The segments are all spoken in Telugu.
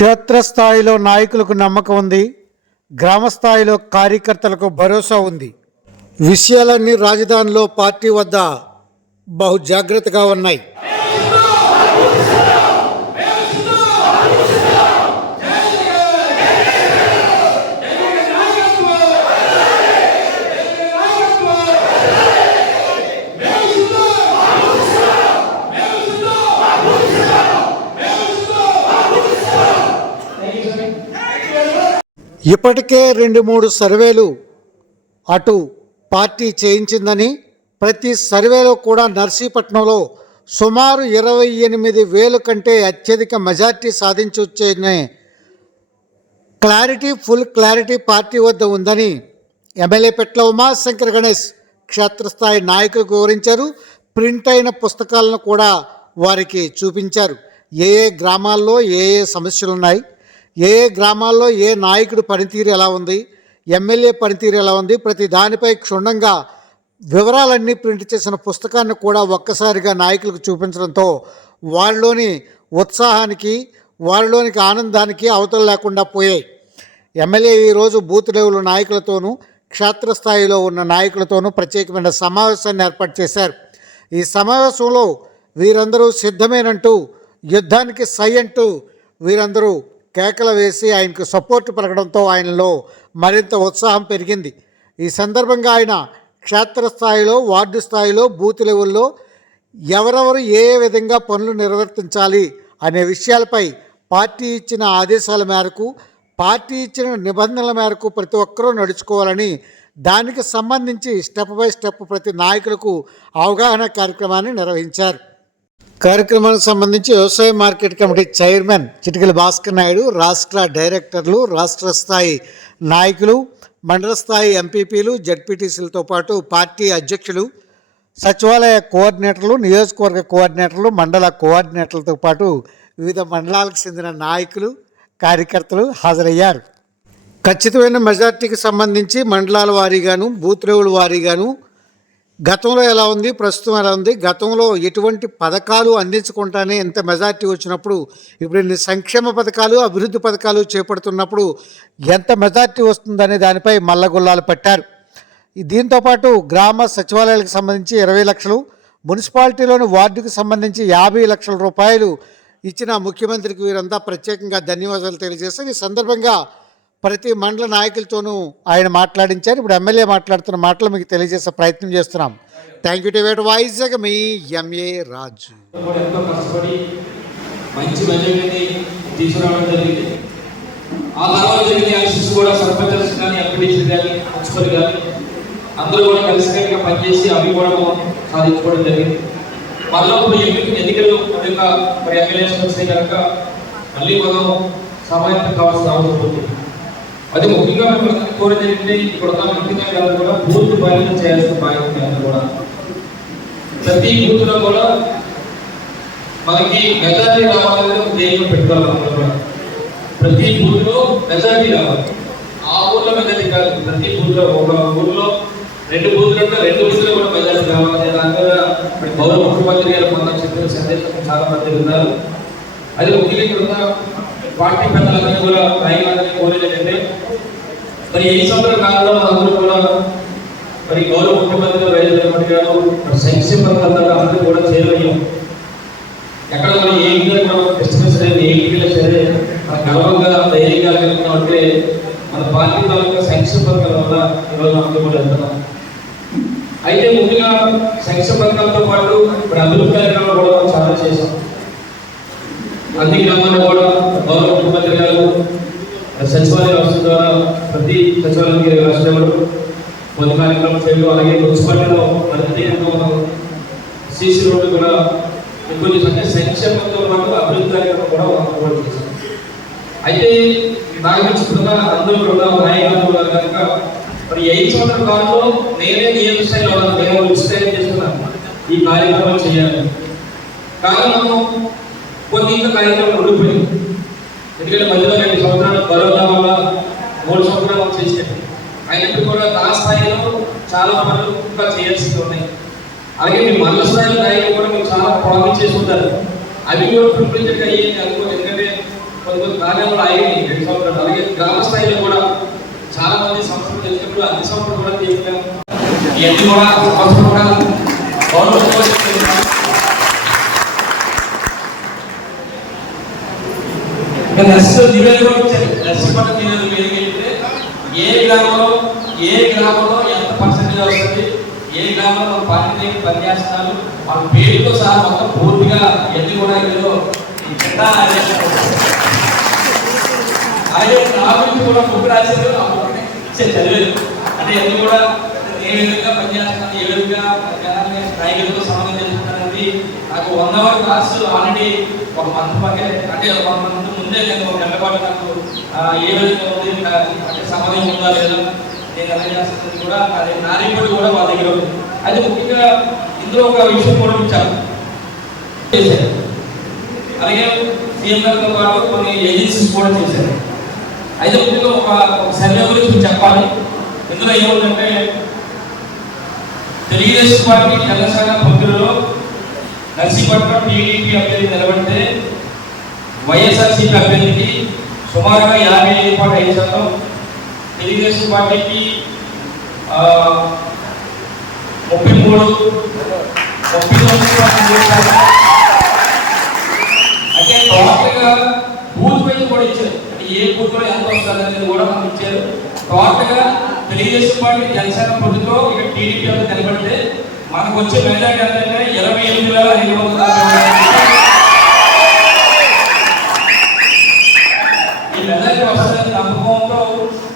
క్షేత్రస్థాయిలో నాయకులకు నమ్మకం ఉంది గ్రామస్థాయిలో కార్యకర్తలకు భరోసా ఉంది. విషయాలన్నీ రాజధానిలో పార్టీ వద్ద బహు జాగ్రత్తగా ఉన్నాయి. ఇప్పటికే రెండు మూడు సర్వేలు అటు పార్టీ చేయించిందని ప్రతి సర్వేలో కూడా నర్సీపట్నంలో సుమారు ఇరవై ఎనిమిది వేలు కంటే అత్యధిక మెజార్టీ సాధించవచ్చనే క్లారిటీ ఫుల్ క్లారిటీ పార్టీ వద్ద ఉందని ఎమ్మెల్యే పెట్ల ఉమాశంకర్ గణేష్ క్షేత్రస్థాయి నాయకులకు వివరించారు. ప్రింట్ అయిన పుస్తకాలను కూడా వారికి చూపించారు. ఏ ఏ గ్రామాల్లో ఏ ఏ సమస్యలు ఉన్నాయి ఏ ఏ గ్రామాల్లో ఏ నాయకుడు పనితీరు ఎలా ఉంది ఎమ్మెల్యే పనితీరు ఎలా ఉంది ప్రతి దానిపై క్షుణ్ణంగా వివరాలన్నీ ప్రింట్ చేసిన పుస్తకాన్ని కూడా ఒక్కసారిగా నాయకులకు చూపించడంతో వాళ్ళలోని ఉత్సాహానికి వారిలోనికి ఆనందానికి అవతల లేకుండా పోయాయి. ఎమ్మెల్యే ఈరోజు బూత్ లెవెల్ నాయకులతోనూ క్షేత్రస్థాయిలో ఉన్న నాయకులతోనూ ప్రత్యేకమైన సమావేశాన్ని ఏర్పాటు చేశారు. ఈ సమావేశంలో వీరందరూ సిద్ధమేనంటూ యుద్ధానికి సై అంటూ వీరందరూ కేకలు వేసి ఆయనకు సపోర్ట్ పెరగడంతో ఆయనలో మరింత ఉత్సాహం పెరిగింది. ఈ సందర్భంగా ఆయన క్షేత్రస్థాయిలో వార్డు స్థాయిలో బూత్ లెవెల్లో ఎవరెవరు ఏ ఏ విధంగా పనులు నిర్వర్తించాలి అనే విషయాలపై పార్టీ ఇచ్చిన ఆదేశాల మేరకు పార్టీ ఇచ్చిన నిబంధనల మేరకు ప్రతి ఒక్కరూ నడుచుకోవాలని దానికి సంబంధించి స్టెప్ బై స్టెప్ ప్రతి నాయకులకు అవగాహన కార్యక్రమాన్ని నిర్వహించారు. కార్యక్రమానికి సంబంధించి వ్యవసాయ market committee chairman Chitikala Bhaskar Naidu రాష్ట్ర డైరెక్టర్లు రాష్ట్ర స్థాయి నాయకులు మండల స్థాయి ఎంపీపీలు జడ్పీటీసీలతో పాటు పార్టీ అధ్యక్షులు సచివాలయ కోఆర్డినేటర్లు నియోజకవర్గ కోఆర్డినేటర్లు మండల కోఆర్డినేటర్లతో పాటు వివిధ మండలాలకు చెందిన నాయకులు కార్యకర్తలు హాజరయ్యారు. ఖచ్చితమైన మెజార్టీకి సంబంధించి మండలాల వారీగాను బూత్ లెవెల్ వారీగాను గతంలో ఎలా ఉంది? ప్రస్తుతం ఎలా ఉంది? గతంలో ఎటువంటి పథకాలు అందించకుండానే ఎంత మెజార్టీ వచ్చినప్పుడు ఇప్పుడు ఇన్ని సంక్షేమ పథకాలు అభివృద్ధి పథకాలు చేపడుతున్నప్పుడు ఎంత మెజార్టీ వస్తుందనే దానిపై మల్లగొల్లాలు పెట్టారు. దీంతోపాటు గ్రామ సచివాలయాలకు సంబంధించి ఇరవై లక్షలు మున్సిపాలిటీలోని వార్డుకు సంబంధించి యాభై లక్షల రూపాయలు ఇచ్చిన ముఖ్యమంత్రికి వీరంతా ప్రత్యేకంగా ధన్యవాదాలు తెలియజేస్తారు ఈ సందర్భంగా ప్రతి మండల నాయకులతోనూ ఆయన మాట్లాడించారు. ఇప్పుడు ఎమ్మెల్యే మాట్లాడుతున్న మాటలు మీకు తెలియజేసే ప్రయత్నం చేస్తున్నాం. థ్యాంక్ యూ టు వేట్ వాయిస్ మీ ఎంఏ రాజు మంచి తీసుకురావడం జరిగింది. ఆ తర్వాత జరిగిన కూడా కానీ ఎంపీటీసీ కానీ మున్సిపల్ కానీ అందరూ కూడా కలిసికట్టుగా పనిచేసి అవి కూడా సాధించుకోవడం జరిగింది. మళ్ళీ ఇప్పుడు ఎన్నికలు మరి ఎమ్మెల్యేస్ వస్తే కనుక మళ్ళీ మనం సమాయత్తం కావాల్సిన అవసరం ఉంది అది ముఖ్యంగా మేము కోరేది ఏంటంటే ఇక్కడ ఉన్న ముఖ్యంగా కూడా బూత్ పాలన చేయాల్సిన బాధ్యత కూడా. ప్రతి బూత్ కూడా మనకి మెజారిటీ రావాలని ఒక ధ్యేయం పెట్టుకోవాలి కూడా. ప్రతి బూత్లో మెజారిటీ రావాలి. ఆ ఊర్లో మెజారిటీ కాదు ప్రతి బూత్లో ఒక ఊర్లో రెండు బూత్లు అంటే రెండు బూత్లు కూడా మెజారిటీ రావాలి దానివల్ల గౌరవ ముఖ్యమంత్రి గారు మొన్న చెప్పిన సందేశం చాలా మంది ఉన్నారు అది ముఖ్యంగా ఇక్కడ పార్టీ పెద్దలందరూ కూడా నాయకులందరినీ కోరేదంటే మరి ఈ సంవత్సర కాలంలో అందరూ కూడా మరి గౌరవ ముఖ్యమంత్రి వైఎస్ జగన్మోహన్ గారు మరి సంక్షేమ పథకాలు అందరూ కూడా చేరయ్యాం ఎక్కడ మనం ఏ విధంగా మనం డిస్టర్బెన్స్ లేదు ఏ విధంగా సరే మన గర్వంగా ధైర్యంగా కలుగుతున్నాం అంటే మన పార్టీ తాలూకా సంక్షేమ పథకాల వల్ల ఈరోజు అందరూ కూడా వెళ్తున్నాం. అయితే ముందుగా సంక్షేమ పథకాలతో పాటు ఇప్పుడు అభివృద్ధి కార్యక్రమాలు కూడా మనం చాలా చేశాం. అన్ని గ్రామాల్లో కూడా సచివాలయ వ్యవస్థ ద్వారా ప్రతి సచివాలయం రాష్ట్రంలో కొన్ని కార్యక్రమం చేయడం అలాగే మున్సిపాలిటీలో ప్రత్యేకంగా సీసీ రోడ్డు కూడా కొన్ని అంటే సంక్షేమంతో పాటు అభివృద్ధి కార్యక్రమం కూడా మనం చేశాం అయితే నాకు తెలుసుకున్న అందరూ కూడా నాయకులు కూడా కనుక మరి ఐదు సంవత్సరాల కాలంలో నేనే నియమ స్థాయిలో నేను ఉచితంగా చేస్తున్నాను. ఈ కార్యక్రమం చేయాలి. కానీ మనం కొన్ని ఇంకా కార్యక్రమం ఉండిపోయింది ఎందుకంటే మధ్యలో రెండు సంవత్సరాలు కరోనా వల్ల మూడు సంవత్సరాలు మనం అయినప్పుడు కూడా నా స్థాయిలో చాలా పనులు ఇంకా చేయాల్సి ఉన్నాయి. అలాగే మీ మండల స్థాయిలో నాయకులు కూడా మీరు చాలా ప్రామిస్ చేసి ఉంటారు. అవి కూడా ఫుల్ఫిల్ అయ్యి అనుకోండి ఎందుకంటే కొంత కొన్ని అయ్యాయి రెండు సంవత్సరాలు. అలాగే గ్రామ స్థాయిలో కూడా చాలా మంది సంస్థలు చేసినప్పుడు అన్ని సంస్థలు కూడా చేసినాము ఇవన్నీ కూడా సంస్థలు కూడా గౌరవంతో చేస్తున్నాం. ఇంకా నెక్స్ట్ నివేదిక కూడా ఇచ్చారు నెక్స్ట్ పట్ల నివేదిక ఏంటంటే ఏ గ్రామంలో ఏ గ్రామంలో ఎంత పర్సెంటేజ్ వస్తుంది ఏ గ్రామంలో మన పార్టీ పనిచేస్తున్నారు మన పేరుతో సహా మొత్తం పూర్తిగా ఎన్ని కూడా ఇందులో ఈ చిన్న అలాగే నా గురించి కూడా బుక్ రాశారు ఆ బుక్ని చదివారు అంటే ఎన్ని కూడా ఏ విధంగా పనిచేస్తున్నాను ఏ విధంగా జనాన్ని నాయకులతో సంబంధం చేసుకుంటానది నాకు వన్ అవర్ క్లాస్ ఆల్రెడీ ఒక మంత్ పక్కనే అంటే ఒక మంత్ ముందే నేను ఒక నెల పాటు నాకు ఏ విధంగా ఉంది అంటే సమయం ఉందా లేదా నేను ఎలా చేస్తుంది కూడా అది నా రిపోర్ట్ కూడా వాళ్ళ దగ్గర ఉంది. అది ముఖ్యంగా ఇందులో ఒక విషయం కూడా ఇచ్చాను చేశారు. అలాగే సీఎం గారితో పాటు కొన్ని ఏజెన్సీస్ కూడా చేశారు. అయితే ముఖ్యంగా ఒక సర్వే గురించి చెప్పాలి. ఇందులో ఏముందంటే తెలుగుదేశం పార్టీ తెలంగాణ పొద్దులలో నర్సీపట్నం టీడీపీ అభ్యర్థి నిలబడితే వైఎస్ఆర్సీపీ అభ్యర్థికి సుమారుగా యాభై ఐదు పాయింట్ ఐదు శాతం తెలుగుదేశం పార్టీకి ముప్పై మూడు ముప్పై తొమ్మిది పాయింట్ అంటే టోటల్గా బూత్ వైజ్ కూడా ఇచ్చారు. అంటే ఏ బూత్లో ఎంత వస్తుంది అనేది కూడా మనకు ఇచ్చారు. టోటల్గా తెలుగుదేశం పార్టీ జనసేన పొద్దుతో ఇక టీడీపీ అంతా నిలబడితే మనకు వచ్చే మెజార్టీ ఏంటంటే ఇరవై ఎనిమిది వేల ఐదు వందల ఈ మెజార్టీ వస్తుందని నమ్మకంతో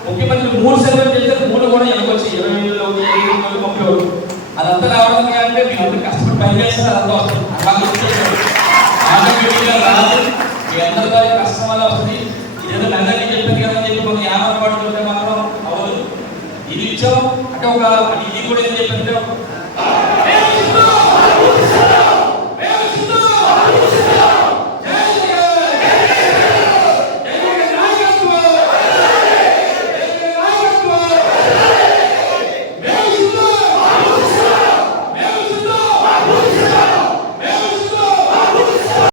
ముఖ్యమంత్రి మూడు సెలవులు చేస్తే మూడు కూడా ఎనకొచ్చి ఇరవై ఎనిమిదిలో ఒకటి, ముప్పై ఒకటి అదంతా రావడానికి అంటే మీరు అందరూ కష్టపడి పని చేస్తే అదంతా వస్తుంది. రాదు. మీ అందరి కష్టం వల్ల వస్తుంది. ఇదేదో మెజార్టీ చెప్పింది కదా అని చెప్పి మనం యాభై మాత్రం అవ్వదు ఇది ఇచ్చాం. అంటే ఒక ఇది కూడా ఏం చెప్పిందంటే